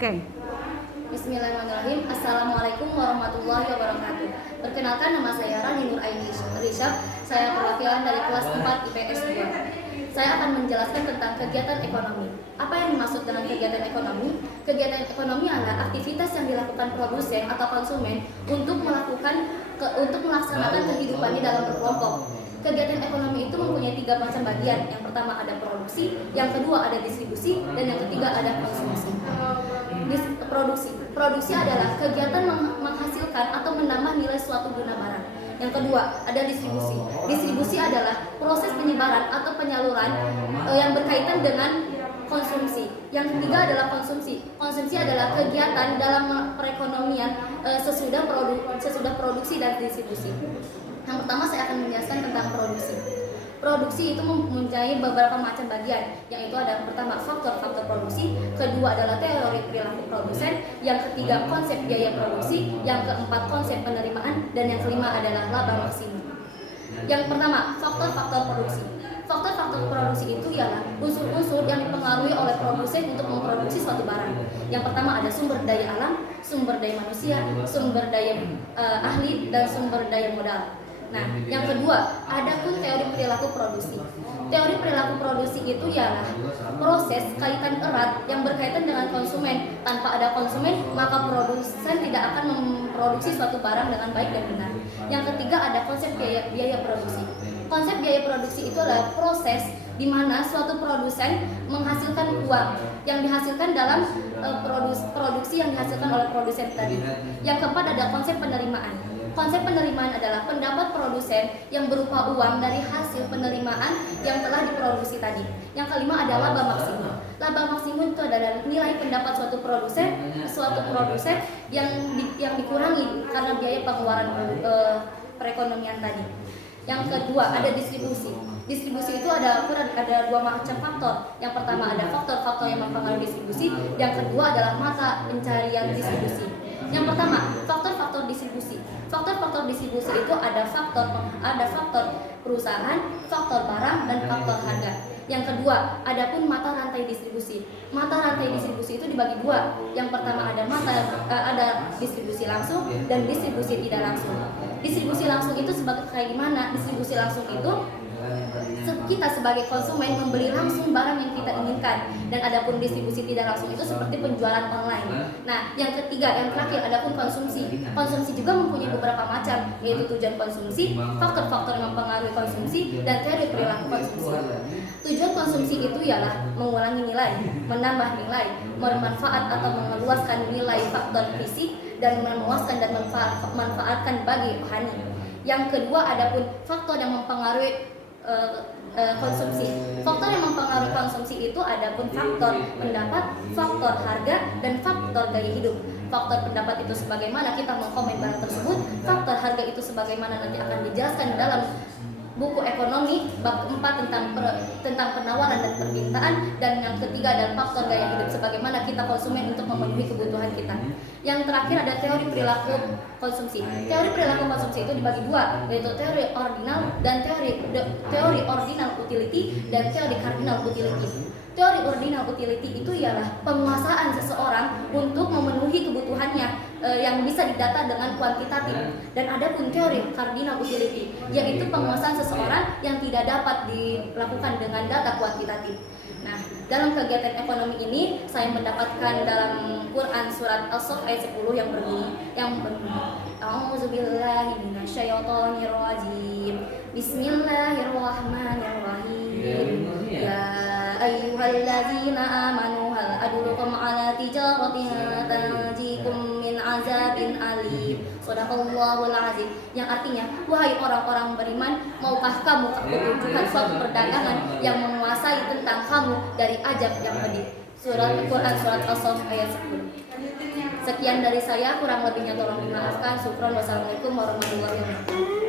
Oke. Bismillahirrahmanirrahim. Assalamualaikum warahmatullahi wabarakatuh. Perkenalkan, nama saya Rani Nur Aini Rishab. Saya perwakilan dari kelas 4 IPS 2. Saya akan menjelaskan tentang kegiatan ekonomi. Apa yang dimaksud dengan kegiatan ekonomi? Kegiatan ekonomi adalah aktivitas yang dilakukan produsen atau konsumen untuk melaksanakan kehidupannya dalam berkelompok. Kegiatan ekonomi itu mempunyai 3 macam bagian. Yang pertama ada produksi, yang kedua ada distribusi, dan yang ketiga ada konsumsi. Produksi adalah kegiatan menghasilkan atau menambah nilai suatu guna barang. Yang kedua ada distribusi. Distribusi adalah proses penyebaran atau penyaluran yang berkaitan dengan konsumsi. Yang ketiga adalah konsumsi. Konsumsi adalah kegiatan dalam perekonomian sesudah produksi dan distribusi. Yang pertama saya akan menjelaskan tentang produksi. Produksi itu mempunyai beberapa macam bagian, yaitu ada pertama faktor-faktor produksi, kedua adalah teori perilaku produsen, yang ketiga konsep biaya produksi, yang keempat konsep penerimaan, dan yang kelima adalah laba maksimum. Yang pertama, faktor-faktor produksi. Faktor-faktor produksi itu ialah unsur-unsur yang dipengaruhi oleh produsen untuk memproduksi suatu barang. Yang pertama ada sumber daya alam, sumber daya manusia, sumber daya ahli, dan sumber daya modal. Nah, yang kedua, ada pun teori perilaku produksi. Teori perilaku produksi itu ialah proses kaitan erat yang berkaitan dengan konsumen. Tanpa ada konsumen, maka produsen tidak akan memproduksi suatu barang dengan baik dan benar. Yang ketiga ada konsep biaya produksi. Konsep biaya produksi itu adalah proses di mana suatu produsen menghasilkan uang yang dihasilkan dalam produksi yang dihasilkan oleh produsen tadi. Yang keempat ada konsep penerimaan. Konsep penerimaan adalah pendapat produsen yang berupa uang dari hasil penerimaan yang telah diproduksi tadi. Yang kelima adalah laba maksimum. Laba maksimum itu adalah nilai pendapat suatu produsen yang dikurangi karena biaya pengeluaran perekonomian tadi. Yang kedua ada distribusi. Distribusi itu ada 2 macam faktor. Yang pertama ada faktor-faktor yang mempengaruhi distribusi. Yang kedua adalah mata pencarian distribusi. Yang pertama, faktor-faktor distribusi. Faktor-faktor distribusi itu ada faktor perusahaan, faktor barang, dan faktor harga. Yang kedua, ada pun mata rantai distribusi. Mata rantai distribusi itu dibagi 2. Yang pertama ada distribusi langsung dan distribusi tidak langsung. Distribusi langsung itu sebagai kayak gimana? Distribusi langsung itu kita sebagai konsumen membeli langsung barang yang kita inginkan, dan adapun distribusi tidak langsung itu seperti penjualan online. Nah, yang ketiga, yang terakhir adapun konsumsi. Konsumsi juga mempunyai beberapa macam, yaitu tujuan konsumsi, faktor-faktor yang mempengaruhi konsumsi, dan teori perilaku konsumsi. Tujuan konsumsi itu ialah mengurangi nilai, menambah nilai, bermanfaat atau meluaskan nilai faktor fisik, dan memuaskan dan manfaatkan bagi rohani. Yang kedua adapun faktor yang mempengaruhi konsumsi. Faktor yang mempengaruhi konsumsi itu adapun faktor pendapat, faktor harga, dan faktor gaya hidup. Faktor pendapat itu sebagaimana kita mengkomen barang tersebut, faktor harga itu sebagaimana nanti akan dijelaskan dalam buku ekonomi bab 4 tentang penawaran dan permintaan, dan yang ketiga adalah faktor gaya hidup sebagaimana kita konsumen untuk memenuhi kebutuhan kita. Yang terakhir ada teori perilaku konsumsi. Teori perilaku konsumsi itu dibagi 2, yaitu teori ordinal dan teori ordinal utility dan teori cardinal utility. Teori ordinal utility itu ialah penguasaan seseorang untuk memenuhi kebutuhannya yang bisa didata dengan kuantitatif, dan ada pun teori cardinal utility, yaitu penguasaan seseorang yang tidak dapat dilakukan dengan data kuantitatif. Nah, dalam kegiatan ekonomi ini saya mendapatkan dalam Quran surat As-Saff ayat 10 yang berbunyi A'udzubillahi minasyaitonirrajim. Bismillahirrahmanirrahim. Ya ayyuhalladzina amanu hal adullukum ala tijaratin tanjikum min azabin alim. Shadaqallahul azim. Yang artinya, wahai orang-orang beriman, maukah kamu tunjukkan suatu perdagangan yang menguasai tentang kamu dari azab yang pedih. Surat Quran surat As-Saff ayat 10. Sekian dari saya, kurang lebihnya tolong dimaafkan. Syukron. Wassalamualaikum warahmatullahi wabarakatuh.